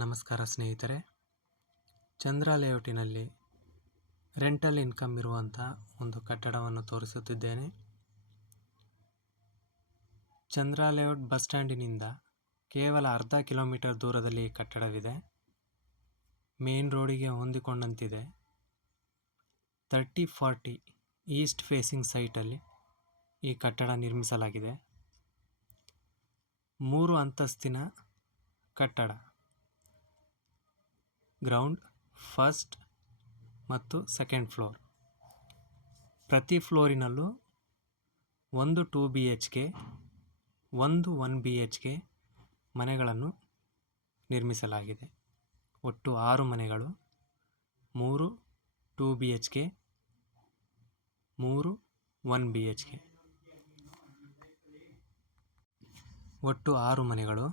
ನಮಸ್ಕಾರ ಸ್ನೇಹಿತರೆ. ಚಂದ್ರ ಲೇಔಟಿನಲ್ಲಿ rental income ಇರುವಂಥ ಒಂದು ಕಟ್ಟಡವನ್ನು ತೋರಿಸುತ್ತಿದ್ದೇನೆ. ಚಂದ್ರ ಲೇಔಟ್ ಬಸ್ ಸ್ಟ್ಯಾಂಡಿನಿಂದ ಕೇವಲ ಅರ್ಧ ಕಿಲೋಮೀಟರ್ ದೂರದಲ್ಲಿ ಈ ಕಟ್ಟಡವಿದೆ. ಮೇನ್ ರೋಡಿಗೆ ಹೊಂದಿಕೊಂಡಂತಿದೆ. 30-40 ಈಸ್ಟ್ ಫೇಸಿಂಗ್ ಸೈಟಲ್ಲಿ ಈ ಕಟ್ಟಡ ನಿರ್ಮಿಸಲಾಗಿದೆ. 3 ಅಂತಸ್ತಿನ ಕಟ್ಟಡ. ಗ್ರೌಂಡ್, ಫಸ್ಟ್ ಮತ್ತು ಸೆಕೆಂಡ್ ಫ್ಲೋರ್. ಪ್ರತಿ ಫ್ಲೋರಿನಲ್ಲೂ ಒಂದು 2 BHK, ಒಂದು 1 BHK ಮನೆಗಳನ್ನು ನಿರ್ಮಿಸಲಾಗಿದೆ. ಒಟ್ಟು 6 ಮನೆಗಳು, 3 2 BHK, 3 1 BHK, ಒಟ್ಟು 6 ಮನೆಗಳು.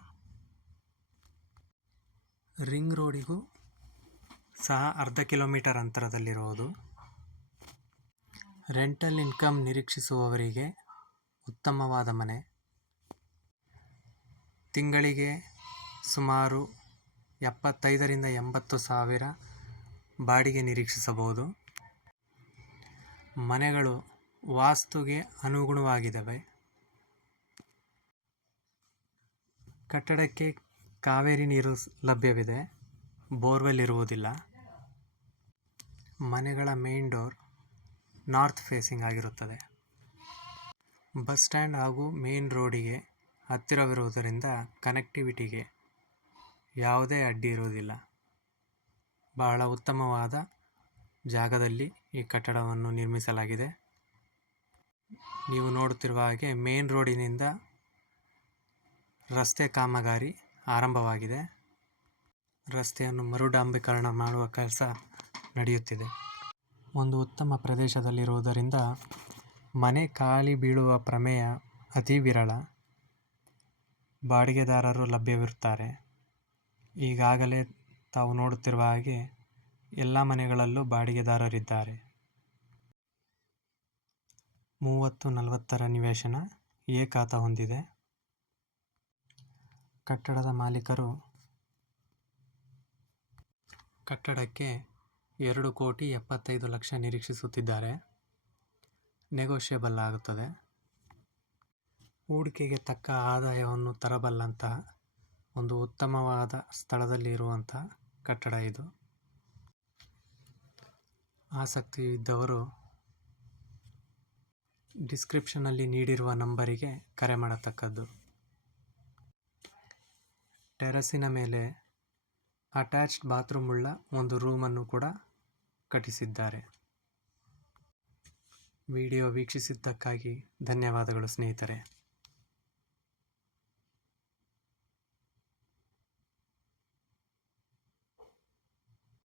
ರಿಂಗ್ ರೋಡಿಗೂ ಸಹ ಅರ್ಧ ಕಿಲೋಮೀಟರ್ ಅಂತರದಲ್ಲಿರುವುದು. ರೆಂಟಲ್ ಇನ್ಕಮ್ ನಿರೀಕ್ಷಿಸುವವರಿಗೆ ಉತ್ತಮವಾದ ಮನೆ. ತಿಂಗಳಿಗೆ ಸುಮಾರು 75,000 ರಿಂದ 80,000 ಬಾಡಿಗೆ ನಿರೀಕ್ಷಿಸಬಹುದು. ಮನೆಗಳು ವಾಸ್ತುಗೆ ಅನುಗುಣವಾಗಿದ್ದಾವೆ. ಕಟ್ಟಡಕ್ಕೆ ಕಾವೇರಿ ನೀರು ಲಭ್ಯವಿದೆ. ಬೋರ್ವೆಲ್ ಇರುವುದಿಲ್ಲ. ಮನೆಗಳ ಮೇನ್ ಡೋರ್ ನಾರ್ತ್ ಫೇಸಿಂಗ್ ಆಗಿರುತ್ತದೆ. ಬಸ್ ಸ್ಟ್ಯಾಂಡ್ ಹಾಗೂ ಮೇನ್ ರೋಡಿಗೆ ಹತ್ತಿರವಿರುವುದರಿಂದ ಕನೆಕ್ಟಿವಿಟಿಗೆ ಯಾವುದೇ ಅಡ್ಡಿ ಇರುವುದಿಲ್ಲ. ಬಹಳ ಉತ್ತಮವಾದ ಜಾಗದಲ್ಲಿ ಈ ಕಟ್ಟಡವನ್ನು ನಿರ್ಮಿಸಲಾಗಿದೆ. ನೀವು ನೋಡುತ್ತಿರುವ ಹಾಗೆ ಮೇನ್ ರೋಡಿನಿಂದ ರಸ್ತೆ ಕಾಮಗಾರಿ ಆರಂಭವಾಗಿದೆ. ರಸ್ತೆಯನ್ನು ಮರುಡಾಂಬರೀಕರಣ ಮಾಡುವ ಕೆಲಸ ನಡೆಯುತ್ತಿದೆ. ಒಂದು ಉತ್ತಮ ಪ್ರದೇಶದಲ್ಲಿರುವುದರಿಂದ ಮನೆ ಖಾಲಿ ಬೀಳುವ ಪ್ರಮೇಯ ಅತಿ ವಿರಳ. ಬಾಡಿಗೆದಾರರು ಲಭ್ಯವಿರುತ್ತಾರೆ. ಈಗಾಗಲೇ ತಾವು ನೋಡುತ್ತಿರುವ ಹಾಗೆ ಎಲ್ಲ ಮನೆಗಳಲ್ಲೂ ಬಾಡಿಗೆದಾರರಿದ್ದಾರೆ. 30-40 ನಿವೇಶನ ಏಕಾತ ಹೊಂದಿದೆ. ಕಟ್ಟಡದ ಮಾಲೀಕರು ಕಟ್ಟಡಕ್ಕೆ 2,75,00,000 ನಿರೀಕ್ಷಿಸುತ್ತಿದ್ದಾರೆ. ನೆಗೋಷಿಯಬಲ್ ಆಗುತ್ತದೆ. ಹೂಡಿಕೆಗೆ ತಕ್ಕ ಆದಾಯವನ್ನು ತರಬಲ್ಲಂತಹ ಒಂದು ಉತ್ತಮವಾದ ಸ್ಥಳದಲ್ಲಿ ಇರುವಂಥ ಕಟ್ಟಡ ಇದು. ಆಸಕ್ತಿ ಇದ್ದವರು ಡಿಸ್ಕ್ರಿಪ್ಷನ್ನಲ್ಲಿ ನೀಡಿರುವ ನಂಬರಿಗೆ ಕರೆ ಮಾಡತಕ್ಕದ್ದು. ಟೆರಸಿನ ಮೇಲೆ ಅಟ್ಯಾಚ್ಡ್ ಬಾತ್ರೂಮ್ ಉಳ್ಳ ಒಂದು ರೂಮನ್ನು ಕೂಡ ಕಟ್ಟಿಸಿದ್ದಾರೆ. ವಿಡಿಯೋ ವೀಕ್ಷಿಸಿದ್ದಕ್ಕಾಗಿ ಧನ್ಯವಾದಗಳು ಸ್ನೇಹಿತರೆ.